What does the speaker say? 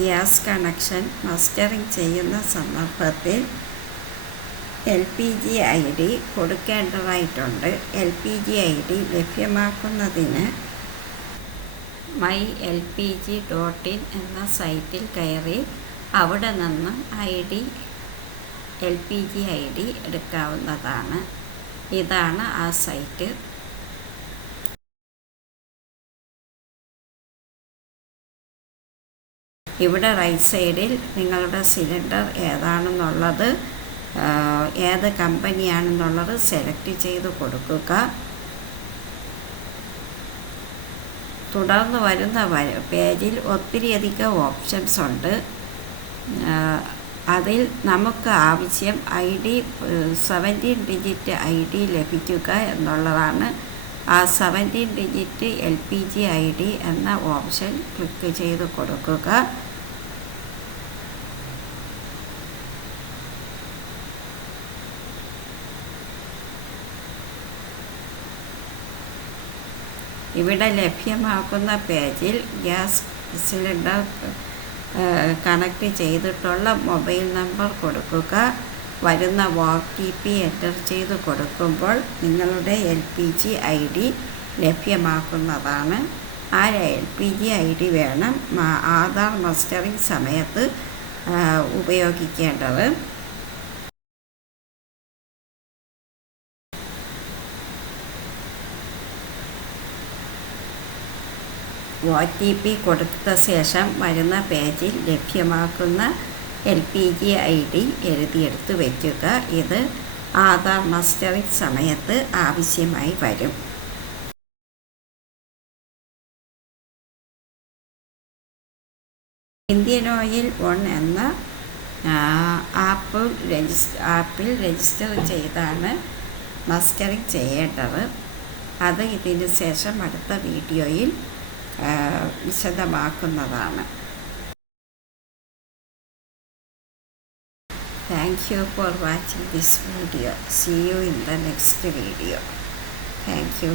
Gas connection mustering ചെയ്യുന്ന സന്ദർഭത്തിൽ LPG ID കൊടുക്കേണ്ടതായിട്ടുണ്ട്. LPG ID ലഭ്യമാക്കുന്നതിന് mylpg.in എന്ന സൈറ്റിൽ കയറി അവിടെ നിന്നും LPG ID എടുക്കാവുന്നതാണ്. ഇതാണ് ആ സൈറ്റ്. ഇവിടെ റൈറ്റ് സൈഡിൽ നിങ്ങളുടെ സിലിണ്ടർ ഏതാണെന്നുള്ളത്, ഏത് കമ്പനിയാണെന്നുള്ളത് സെലക്ട് ചെയ്ത് കൊടുക്കുക. തുടർന്ന് വരുന്ന പേജിൽ ഒത്തിരിയധികം ഓപ്ഷൻസ് ഉണ്ട്. അതിൽ നമുക്ക് ആവശ്യം 17 ഡിജിറ്റ് ID ലഭിക്കുക എന്നുള്ളതാണ്. ആ 17 ഡിജിറ്റ് LPG ID എന്ന ഓപ്ഷൻ ക്ലിക്ക് ചെയ്ത് കൊടുക്കുക. ഇവിടെ ലഭ്യമാക്കുന്ന പേജിൽ ഗ്യാസ് സിലിണ്ടർ കണക്ട് ചെയ്തിട്ടുള്ള മൊബൈൽ നമ്പർ കൊടുക്കുക. വരുന്ന OTP എൻ്റർ ചെയ്ത് കൊടുക്കുമ്പോൾ നിങ്ങളുടെ LPG ID ലഭ്യമാക്കുന്നതാണ്. ആ LPG ID വേണം ആധാർ മസ്റ്ററിംഗ് സമയത്ത് ഉപയോഗിക്കേണ്ടത്. OTP കൊടുത്ത ശേഷം വരുന്ന പേജിൽ ലഭ്യമാക്കുന്ന LPG ID എഴുതിയെടുത്ത് വയ്ക്കുക. ഇത് ആധാർ മസ്റ്ററിംഗ് സമയത്ത് ആവശ്യമായി വരും. ഇന്ത്യൻ ഓയിൽ 1 എന്ന ആപ്പിൽ രജിസ്റ്റർ ചെയ്താണ് മസ്റ്ററിംഗ് ചെയ്യേണ്ടത്. അത് ഇതിന് ശേഷം അടുത്ത വീഡിയോയിൽ വിശദമാക്കുന്നതാണ്. Thank you for watching this video. See you in the next video. Thank you.